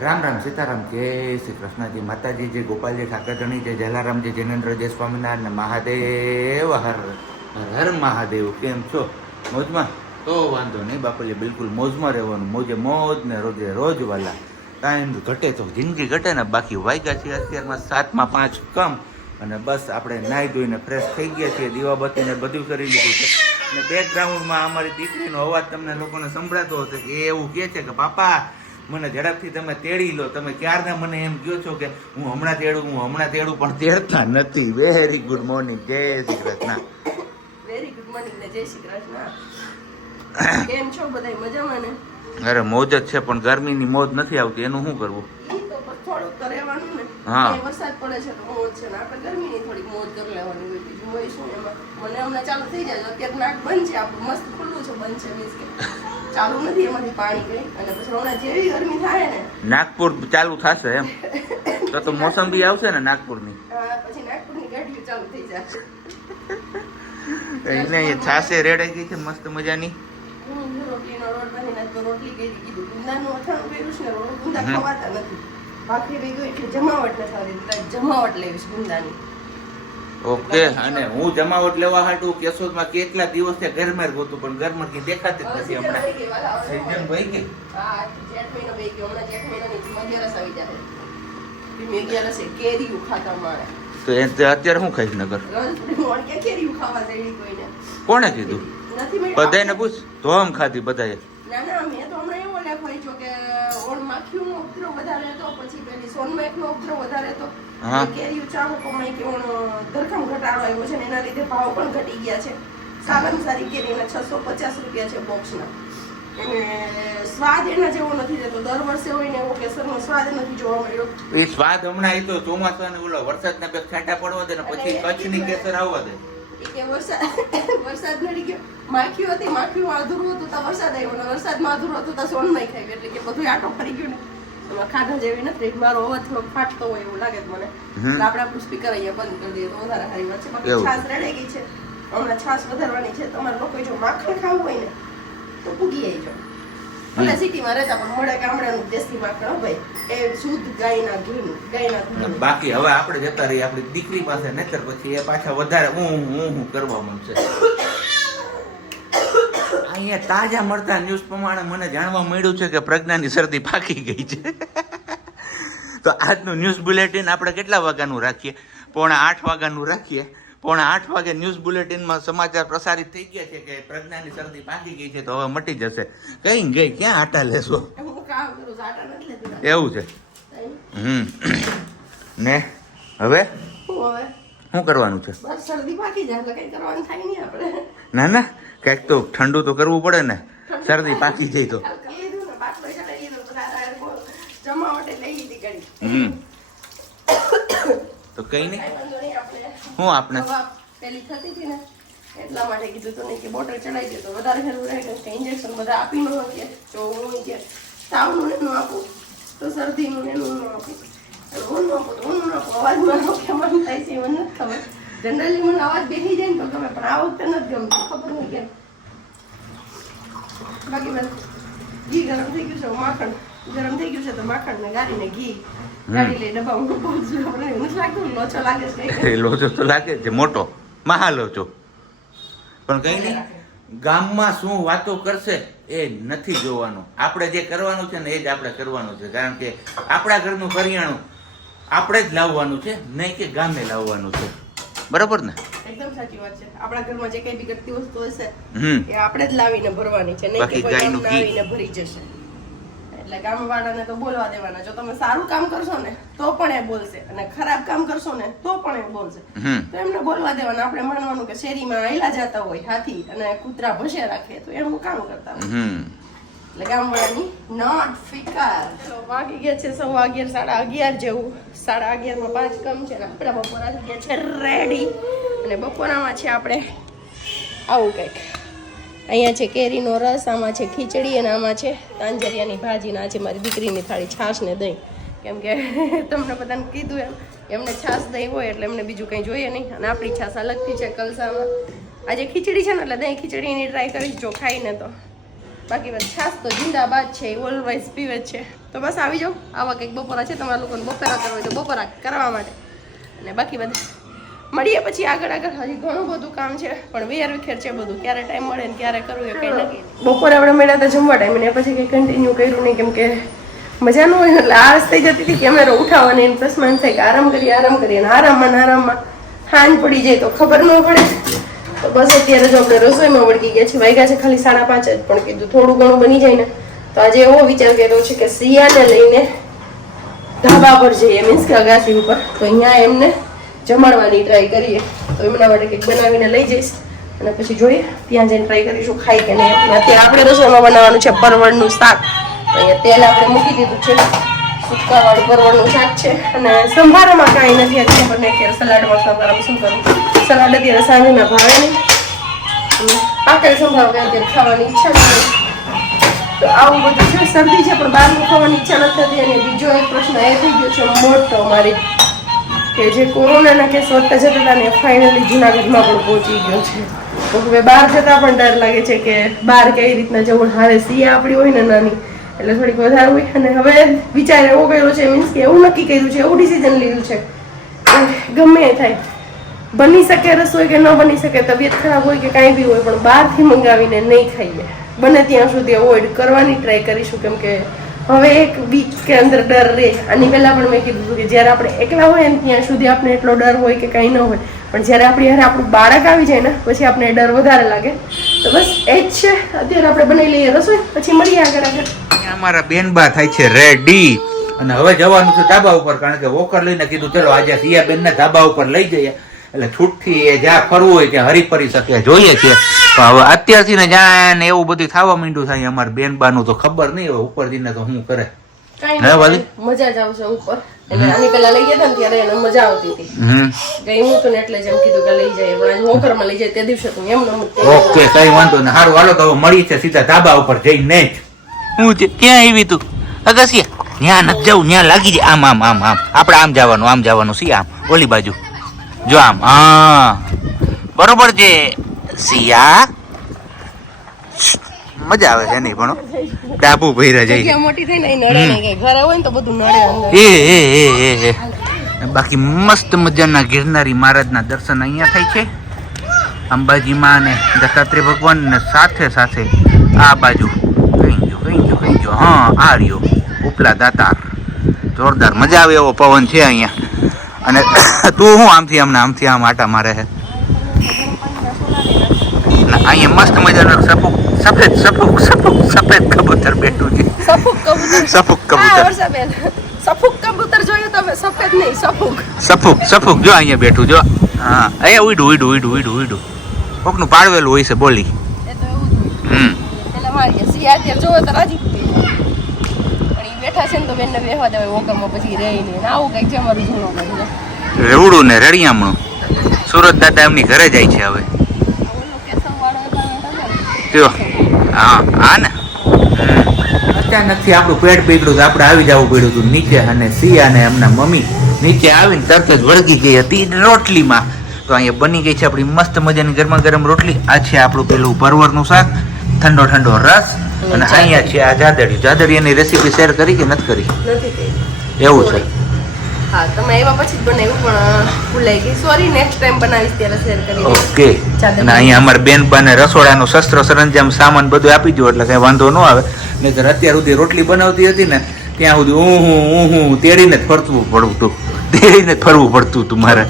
રામ રામ સીતારામ, જય શ્રી કૃષ્ણજી માતાજી, જય ગોપાલજી ઠાકરધણી જય જલારામજી જૈનેન્દ્ર, જય સ્વામિનારાયણ મહાદેવ, હર હર મહાદેવ. કેમ છો? મોજમાં? તો વાંધો નહીં બાપુજી, બિલકુલ મોજમાં રહેવાનું. મોજે મોજ ને રોજે રોજ વાલા કાંઈ ઘટે તો જિંદગી ઘટે ને બાકી વાગ્યા છે અત્યારમાં સાતમાં પાંચ કમ. અને બસ આપણે નાહી ધોઈને ફ્રેશ થઈ ગયા છીએ, દીવાબત્તી ને બધું કરી લીધું છે. અને બેકગ્રાઉન્ડમાં અમારી દીકરીનો અવાજ તમને લોકોને સંભળાતો હશે કે એવું કહે છે કે, બાપા મને ઝડપથી તમે તેડી લો. તમે ક્યારના મને એમ કહો છો કે હું હમણાં તેડું હું હમણાં તેડું પણ તેડતા નથી. વેરી ગુડ મોર્નિંગ જય Shri Krishna. Very good morning ને જય શ્રી કૃષ્ણ. કેમ છો બધા મજામાં ને? અરે મોજ જ છે પણ ગરમીની મોજ નથી આવતી. એનું શું કરવું? હા. વરસાદ પડે છે તો મોજ છે ને. આપણે ગરમીની થોડી મોજ કરી લેવાની હોય. બીજું હોય શું એમાં? મને હમણાં ચાલુ થઈ જાય. અત્યારે નાક બંધ છે. આપણું મસ્ત ખુલ્લું છે બંધ છે મીન્સ કે. ચાલુ નથી એમાંથી પાણી અને પછી હમણાં જેવી ગરમી થાય ને. નાગપુર ચાલુ થશે એમ. તો તો મોસંબી આવશે ને નાગપુરની. પછી નાગપુરની ગાડી ચાલુ થઈ જશે. એને અહીંયા છાશે રેડાઈ ગઈ છે મસ્ત મજાની. જમાવટ લેવી છે ગુંદાની. ઓકે. અને હું જમાવટ લેવા હાટું કેશોદમાં કેટલા દિવસ છે ગરમેર ગોતું પણ ગરમર કી દેખાતી જ નથી હમણાં. સીઝન ભાઈ કે તો એ અત્યારે શું ખાઈશ નગર? રોજ મોણ કે કેરીયું ખાવા જઈ કોઈને. કોણે કીધું. બધાને પૂછ ધોમ ખાધી બધાએ. ના ના મેં તો હમણાં એવો લેખ કે ઓણ માખીઓનો ઉપદ્રવ વધારે હતો પછી પેલી સોનમેકનો ઉપદ્રવ વધારે હતો. હા. અને કેરીયું ચાહકોમાં કે ઓણ ધરખમ ઘટાડો આવ્યો છે ને એના લીધે ભાવ પણ ઘટી ગયા છે. સારામાં સારી કેરીના છસો પચાસ રૂપિયા છે બોક્સના અને સ્વાદ એના જેવો નથી રહેતો. દર વર્ષે હોય ને એવો કેસરનો સ્વાદ નથી જોવા મળ્યો. એ સ્વાદ હમણાં એ તો ચોમાસા ને ઓલો વરસાદના બે છાંટા પડવા દે ને પછી કચ્છની કેસર આવવા દે. કે વરસાદ વરસાદ નડી ગયો. માખીઓ હતી માખીઓ અધૂરું હતું તો વરસાદ આવ્યો ને વરસાદમાં અધૂરું હતું તો સોન નહીં ખાઈ એટલે કે બધું આટો ફરી ગયું ને. ખાધા જેવી નથી મારો અવાજ થોડો ફાટતો હોય એવું લાગે મને. એટલે આપણે આપણું સ્પીકર અહીંયા બંધ કરી દઈએ તો વધારે સારી વાત છે. બાકી. છાશ રેડાઈ ગઈ છે. હમણાં છાશ વધારવાની છે. તમારે લોકો જો માખણ ખાવું હોય ને તો પૂગી આવજો. ભલે સિટીમાં રહેતા પણ મળે ગામડાનું દેશી માખણ ભાઈ એ શુદ્ધ ગાયના ઘીનું ગાયના બાકી હવે આપણે જતા રહીએ આપણી દીકરી પાસે નહીતર પછી એ પાછા વધારે હું હું હું કરવા માંડશે. અહીંયા તાજા મળતા ન્યૂઝ પ્રમાણે મને જાણવા મળ્યું છે કે પ્રજ્ઞાની શરદી પાકી ગઈ છે. તો આજનું ન્યૂઝ બુલેટિન આપણે કેટલા વાગ્યાનું રાખીએ? પોણા આઠ વાગ્યાનું રાખીએ. પોણા આઠ વાગે ન્યૂઝ બુલેટિનમાં સમાચાર પ્રસારિત થઈ ગયા છે કે પ્રજ્ઞાની શરદી પાકી ગઈ છે તો હવે મટી જશે. કઈ ગઈ? ક્યાં આટા લેશો? એવું છે. હમ. ને? હવે? હવે? શું કરવાનું છે? બસ શરદી પાકી જાય એટલે કઈ કરવાનું થાય નહીં આપણે. ના ના કંઈક તો ઠંડુ તો કરવું પડે ને. શરદી પાકી જાય તો. તો કઈ નહીં. હું આપણે શું આપણે દવા પેલી થતી હતી ને એટલા માટે કીધું તો નહીં કે બોટલ ચડાવી દે તો વધારે સારું રહે કે ઇન્જેક્શન બધા આપી ન કે જો હું કે તાવનું એનું આપું તો શરદીનું એનું ન આપું. અને ઊન આપું તો ઊન આપું અવાજમાં નો કે મન થાય છે મને નથી ખબર જનરલી મને અવાજ બેસી જાય ને તો ગમે પણ આ વખતે નથી ગમતું. ખબર નહીં કેમ. બાકી બસ ઘી ગરમ થઈ ગયું છે માખણ ગરમ થઈ ગયું છે તો માખણ ને ગાળીને ઘી ગાળી લઈ ડબ્બા હું લાગતું? લોચો તો લાગે છે મોટો મહા લોચો પણ કઈ નહીં ગામમાં શું વાતો કરશે એ નથી જોવાનું. આપણે જે કરવાનું છે ને એ જ આપણે કરવાનું છે. કારણ કે આપણા ઘરનું કરિયાણું આપણે જ લાવવાનું છે નહીં કે ગામે લાવવાનું છે. બરાબર ને? એકદમ સાચી વાત છે. આપણા ઘરમાં જે કઈ બી ઘટતી વસ્તુ હશે એ આપણે જ લાવીને ભરવાની છે. નહીં કે કોઈ ભરી જશે. એટલે ગામવાળાને તો બોલવા દેવાના. જો તમે સારું કામ કરશો ને તો પણ એ બોલશે. અને ખરાબ કામ કરશો ને તો પણ એ બોલશે. તો એમને બોલવા દેવાના. આપણે માનવાનું કે શેરીમાં આયલા જતા હોય હાથી અને કૂતરા ભસે રાખે તો એમનું કામ કરતા હોય. હમ એટલે ગામવાળાની નોટ ફિકર વાગી ગયા છે સવા અગિયાર, સાડા અગિયાર જેવું. સાડા અગિયારમાં પાંચ કમ છે ને આપણા બપોરા છે રેડી અને બપોરામાં છે આપણે આવું કંઈક. અહીંયા છે કેરીનો રસ, આમાં છે ખીચડી અને આમાં છે તાંજરિયાની ભાજી. ને છે મારી દીકરીની થાળી છાશ ને દહીં. કેમ કે તમને બધાને કીધું એમ એમને છાશ દહીં હોય એટલે એમને બીજું કંઈ જોઈએ નહીં. અને આપણી છાશ અલગથી છે કલસામાં. આજે ખીચડી છે ને એટલે દહીં ખીચડીની ટ્રાય કરીશ જો ખાઈને તો. બાકી બસ છાશ તો જિંદાબાદ છે ઓલવાઇઝ પીવે છે. તો બસ આવી જાઓ. આવા કંઈક બપોરા છે, તમારા લોકોને બપોરા કરવા તો બપોરા કરવા માટે. અને બાકી બધા મળીએ પછી આગળ આગળ. હજી ઘણું બધું કામ છે, પણ વેર વિખેર છે બધું. ક્યારે ટાઈમ મળે ને ક્યારે કરવું એ કંઈ નક્કી બપોરે આપણે મળ્યા હતા જમવા ટાઈમ ને, પછી કંઈ કન્ટિન્યુ કર્યું નહીં, કેમ કે મજા ન હોય, એટલે આળસ થઈ જતી હતી કેમેરો ઉઠાવવાની એમ પ્રશ્ન થાય કે આરામ કરીએ આરામ કરીએ, અને આરામમાં આરામમાં હાન પડી જાય તો ખબર ન પડે. તો બસ અત્યારે જો આપણે રસોઈમાં વળગી ગયા છે વાગ્યા છે ખાલી સાડા પાંચ જ, પણ કીધું થોડું ઘણું બની જાય ને, તો આજે એવો વિચાર કર્યો છે કે સિયાને લઈને ધાબા પર જઈએ મીન્સ કે અગાસી ઉપર. તો અહીંયા એમને જમાડવાની ટ્રાય કરીએ. તો એમના માટે કંઈક બનાવીને લઈ જઈશ. અને પછી જોઈએ, ત્યાં જઈને ટ્રાય કરીશું ખાઈ કે નહીં. અત્યારે આપણે રસોઈમાં બનાવવાનું છે પરવળનું શાક. અહીંયા તેલ આપણે મૂકી દીધું છે. સુકાવાળું પરવળનું શાક છે. અને સંભારામાં કાંઈ નથી અત્યારે અત્યારે સલાડમાં સંભારામાં શું કરું સલાડ અત્યારે સાંજના ભાવે નહીં. અને પાકલ સંભારો કે અત્યારે ખાવાની ઈચ્છા નથી. તો આવું બધું છે, શરદી છે, પણ બહારનું ખાવાની ઈચ્છા નથી થતી. અને બીજો એક પ્રશ્ન એ થઈ ગયો છે, મોટો મારી કે જે કોરોનાના કેસ વધતા જતા હતા ને ફાઇનલી જુનાગઢમાં પણ પહોંચી ગયો છે. તો હવે બહાર જતા પણ ડર લાગે છે કે બહાર કઈ રીતના જવું હારે સિયા આપણી હોય ને નાની, એટલે થોડીક વધારે હોય. અને હવે વિચાર એવો કર્યો છે મીન્સ કે એવું નક્કી કર્યું છે, એવું ડિસિઝન લીધું છે. ગમે થાય. બની શકે, રસોઈ કે ન બની શકે, તબિયત ખરાબ હોય કે કાંઈ બી હોય, પણ બહારથી મંગાવીને નહીં ખાઈએ. બને ત્યાં સુધી અવોઇડ કરવાની ટ્રાય કરીશું, કેમ કે હવે એક વીક કે અંદર ડર રહે. આની પહેલા પણ મેં કીધું કે જ્યારે આપણે એકલા હોય ને ત્યાં સુધી આપણે એટલો ડર હોય કે કાંઈ ન હોય. પણ જ્યારે આપણી હારે આપણું બાળક આવી જાય ને, પછી આપણે ડર વધારે લાગે. તો બસ એ જ છે. અત્યારે આપણે બનાવી લઈએ રસોઈ, પછી મળીએ આગળ આગળ. અમારા અમારા બેનબા થાય છે રેડી અને હવે જવાનું છે ધાબા ઉપર, કારણ કે વોકર લઈને કીધું, ચલો આજે સિયા બેન ધાબા ઉપર લઈ જઈએ. એટલે છૂટથી એ જ્યાં ફરવું હોય ત્યાં હરી ફરી શકે જોઈએ છીએ પણ હવે અત્યારથી ને જ્યાં ને એવું બધું થવા માંડ્યું થાય અમારા બેનબાનું તો ખબર નહીં હવે ઉપર જઈને તો શું કરે? મજા જ આવશે ઉપર. આની પહેલા લઈ ગયા ને ત્યારે એને મજા આવતી હતી. ગઈ હું તો એટલે જ કીધું કે લઈ જાય પણ આજે હોકરમાં લઈ જાય તે દિવસે તો એમ નમ ઓકે કઈ વાંધો નહીં. સારું હાલો તો હવે મળી છે સીધા ધાબા ઉપર જઈને હું ક્યાં આવી તું? અગસિયા ત્યાં નથી જવું ત્યાં લાગી જાય. આમ આમ આમ આમ. આપણે આમ જવાનું આમ જવાનું સી આમ? ઓલી બાજુ. જો આમ હા. બરોબર છે. સિયા મજા આવે છે નહીં પણ. ડાબુ ભૈરા જાય. મોટી થઈ ને એ નડે ઘરે હોય ને તો બધું નડે એ એ એ એ એ. બાકી મસ્ત મજાના ગિરનારી મહારાજના દર્શન અહીંયા થાય છે. અંબાજીમાં અને દત્તાત્રેય ભગવાન ને સાથે સાથે આ બાજુ કઈ ગયો કઈ ગયો કઈ ગયો. હા આ રહ્યો. ઉપલા દાતાર. જોરદાર. મજા આવે એવો પવન છે અહીંયા. અને તું હું આમથી આમ આમથી આમ આટા મારે છે અહીંયા મસ્ત મજાનો સફુક સફેદ સફુક સફુક સફેદ કબૂતર બેઠું છે. સફુક કબૂતર. સફુક કબૂતર. સફુક કબૂતર જોયું તમે સફેદ નહીં સફુક. સફુક સફુક. જો અહીંયા બેઠું જો. હા અહીંયા ઉઈડું ઉઈડું ઉડું ઉઈડું ઉઈડું કોકનું પાડવેલું હોય છે બોલી. હમ. પેલા મારી સિયા અત્યારે જોવે તો રાજી. બેઠા છે ને તો બેનને બેહવા દેવાય વોકરમાં પછી રહી નહીં ને આવું કંઈક છે અમારું જૂનો બધું રેવડું ને રળિયામણું સુરત દાદા એમની ઘરે જાય છે હવે. ને? જો હા હા ને. અચાનકથી આપણું પેટ પીગળું તો આપણે આવી જવું પડ્યું હતું. નીચે અને સિયા અને એમના મમ્મી. નીચે આવીને તરત જ વળગી ગઈ હતી રોટલીમાં. તો અહીંયા બની ગઈ છે આપણી મસ્ત મજાની ગરમા ગરમ રોટલી. આ છે આપણું પેલું પરવરનું શાક. ઠંડો ઠંડો રસ. અને અહીંયા છે આ જાદડી જાદડી એની રેસીપી શેર કરી કે નથી કરી? એવું છે. હા તમે આવ્યા પછી જ બનાવ્યું પણ ભૂલાઈ ગઈ. સોરી નેક્સ્ટ ટાઈમ બનાવીશ ત્યારે શેર કરી ઓકે. અને અહીંયા અમારા બેન રસોડાનું શસ્ત્ર સરંજામ સામાન બધું આપી દો એટલે કંઈ વાંધો ન આવે. નહીતર અત્યાર સુધી રોટલી બનાવતી હતી ને ત્યાં સુધી ઊહું ઊહું તેડીને જ ફરતું પડતું તેડીને જ ફરવું પડતું હતું મારે.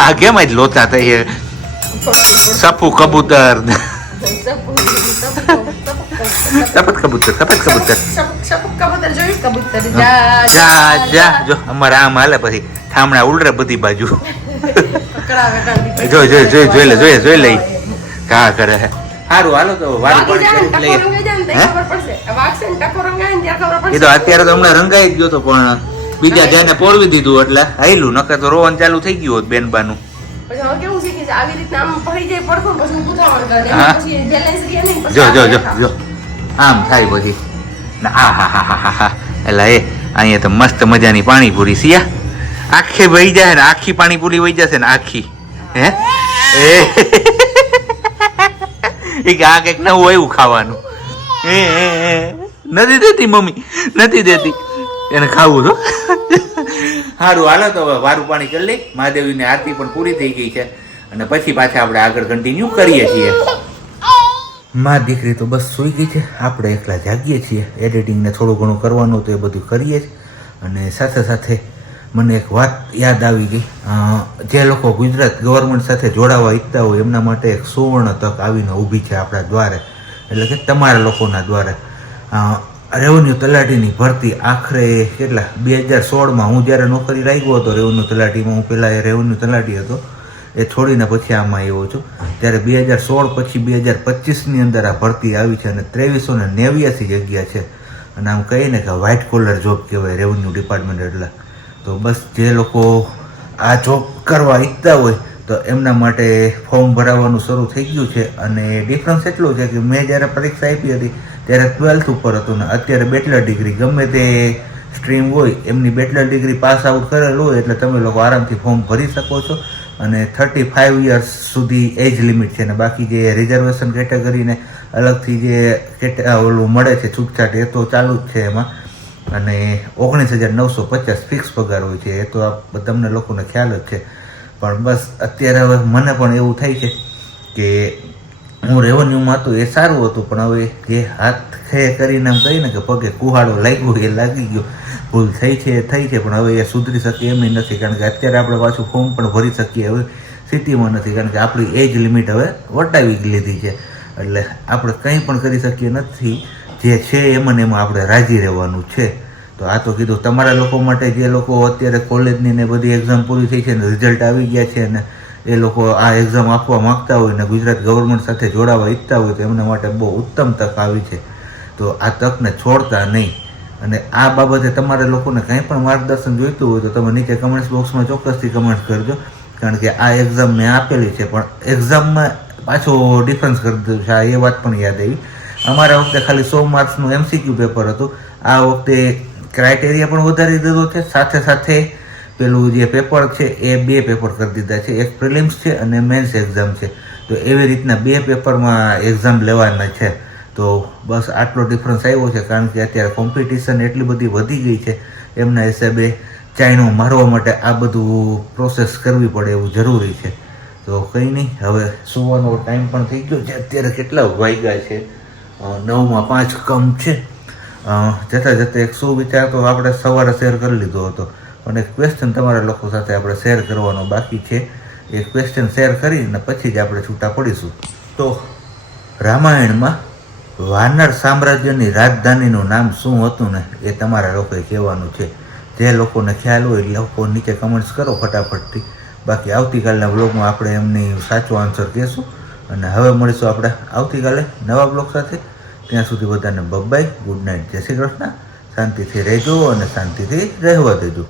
આ કેમ જ લોચા થઈ સફુ કબૂતર. સફેદ કબૂતર સફેદ કબૂતર સપુક કબૂતર જોયું કબૂતર જા જા જો અમારે આમ હાલે પછી થામણા ઉલરે બધી બાજુ જો જો જોઈ જોઈ લે જોઈ જોઈ લઈ કા કરે હે સારું હાલો તો વાગી પાણી ખબર એ તો અત્યારે તો હમણાં રંગાઈ ગયો તો પણ બીજા જેને પોળવી દીધું એટલે હાયલું નકર તો રોવાનું ચાલુ થઈ ગયું હોત બેનબાનું જો જો જો જો આમ થાય પછી ના, આ, હા હા હા હા હા. એટલે એ, અહીંયા તો મસ્ત મજાની પાણીપુરી સિયા આખી વહી જાય ને, આખી પાણીપુરી વહી જશે ને, આખી. હે? એ. આ કંઈક નવું એવું ખાવાનું. નથી દેતી, મમ્મી. નથી દેતી. એને ખાવું તો. સારું હાલો તો હવે વારું પાણી કરી લઈ. મહાદેવીની આરતી પણ પૂરી થઈ ગઈ છે. અને પછી પાછા આપણે આગળ કન્ટિન્યુ કરીએ છીએ. માં દીકરી તો બસ સૂઈ ગઈ છે. આપણે એકલા જાગીએ છીએ. એડિટિંગને થોડું ઘણું કરવાનું તો એ બધું કરીએ જ. અને સાથે સાથે મને એક વાત યાદ આવી ગઈ. જે લોકો ગુજરાત ગવર્મેન્ટ સાથે જોડાવા ઈચ્છતા હોય એમના માટે એક સુવર્ણ તક આવીને ઊભી છે આપણા દ્વારે. એટલે કે તમારા લોકોના દ્વારે. રેવન્યુ તલાટીની ભરતી આખરે કેટલા? બે હજાર સોળમાં હું જ્યારે નોકરી લાગ્યો હતો રેવન્યુ તલાટીમાં હું પહેલાં એ રેવન્યુ તલાટી હતો. એ છોડીને પછી આમાં આવ્યો છું. ત્યારે બે હજાર સોળ પછી બે હજાર પચીસની અંદર આ ભરતી આવી છે અને ત્રેવીસો ને નેવ્યાસી જગ્યા છે. અને આમ કહીએ કે વ્હાઇટ કોલર જોબ કહેવાય રેવન્યુ ડિપાર્ટમેન્ટ એટલે. તો બસ જે લોકો આ જોબ કરવા ઈચ્છતા હોય, તો એમના માટે ફોર્મ ભરાવાનું શરૂ થઈ ગયું છે. અને ડિફરન્સ એટલો છે કે મેં જ્યારે પરીક્ષા આપી હતી, ત્યારે ટ્વેલ્થ ઉપર હતું ને અત્યારે બેચલર ડિગ્રી ગમે તે સ્ટ્રીમ હોય, એમની બેચલર ડિગ્રી પાસ આઉટ કરેલ હોય, એટલે તમે લોકો આરામથી ફોર્મ ભરી શકો છો. અને થર્ટી ફાઇવ યર્સ સુધી એજ લિમિટ છે ને બાકી જે રિઝર્વેશન કેટેગરીને અલગથી જે ઓલું મળે છે છૂટછાટ, એ તો ચાલુ જ છે એમાં. અને ઓગણીસ હજાર નવસો પચાસ ફિક્સ પગાર હોય છે, એ તો આ તમને લોકોને ખ્યાલ જ છે. પણ બસ અત્યારે હવે મને પણ એવું થાય છે કે હું રેવન્યુમાં હતું એ સારું હતું, પણ હવે જે હાથ ખે કરીને એમ કહીને કે પગે કુહાડો લાગ્યો એ લાગી ગયો. ભૂલ થઈ છે, એ થઈ છે, પણ હવે એ સુધરી શકીએ એમ નથી, કારણ કે અત્યારે આપણે પાછું ફોર્મ પણ ભરી શકીએ, હવે સિટીમાં નથી, કારણ કે આપણી એજ લિમિટ હવે વટાવી લીધી છે. એટલે આપણે કંઈ પણ કરી શકીએ નથી, જે છે એમાં એમાં આપણે રાજી રહેવાનું છે. તો આ તો કીધું, તમારા લોકો માટે જે લોકો અત્યારે કોલેજની ને બધી એક્ઝામ પૂરી થઈ છે ને રિઝલ્ટ આવી ગયા છે ને એ લોકો આ એક્ઝામ આપવા માગતા હોય ને ગુજરાત ગવર્મેન્ટ સાથે જોડાવા ઈચ્છતા હોય તો એમના માટે બહુ ઉત્તમ તક આવી છે. તો આ તકને છોડતા નહીં. અને આ બાબતે તમારે લોકોને કંઈ પણ માર્ગદર્શન જોઈતું હોય તો તમે નીચે કમેન્ટ્સ બોક્સમાં ચોક્કસથી કમેન્ટ કરજો. કારણ કે આ એક્ઝામ મેં આપેલી છે, પણ એક્ઝામમાં પાછો ડિફરન્સ કરી દીધું છે. આ એ વાત પણ યાદ આવી. અમારા વખતે ખાલી સો માર્ક્સનું એમસીક્યુ પેપર હતું. આ વખતે ક્રાઇટેરિયા પણ વધારી દીધો છે. સાથે સાથે પેલું જે પેપર છે, એ બે પેપર કરી દીધા છે. એક પ્રિલિમ્સ છે અને મેન્સ એક્ઝામ છે. તો એવી રીતના બે પેપરમાં એક્ઝામ લેવાના છે. તો બસ આટલો ડિફરન્સ આવ્યો છે, કારણ કે અત્યારે કોમ્પિટિશન એટલી બધી વધી ગઈ છે. એમના હિસાબે ચાઇનો મારવા માટે આ બધું પ્રોસેસ કરવી પડે એવું જરૂરી છે. તો કંઈ નહીં, હવે સુવાનો ટાઈમ પણ થઈ ગયો છે. અત્યારે કેટલા વાગ્યા છે? નવમાં પાંચ કમ છે. જતાં જતાં એક શું વિચાર તો આપણે સવારે શેર કરી લીધો હતો. એક ક્વેશ્ચન તમારા લોકો સાથે આપણે શેર કરવાનો બાકી છે. એ ક્વેશ્ચન શેર કરીને પછી જ આપણે છૂટા પડીશું. તો રામાયણમાં વાનર સામ્રાજ્યની રાજધાનીનું નામ શું હતું ને એ તમારા લોકોએ કહેવાનું છે. જે લોકોને ખ્યાલ હોય એ લોકો નીચે કમેન્ટ્સ કરો ફટાફટથી. બાકી આવતીકાલના બ્લોગમાં આપણે એમની સાચો આન્સર કહેશું. અને હવે મળીશું આપણે આવતીકાલે નવા બ્લોગ સાથે. ત્યાં સુધી બધાને બબ્બાઈ ગુડ નાઇટ જય શ્રી કૃષ્ણ. શાંતિથી રહેજો અને શાંતિથી રહેવા દેજો.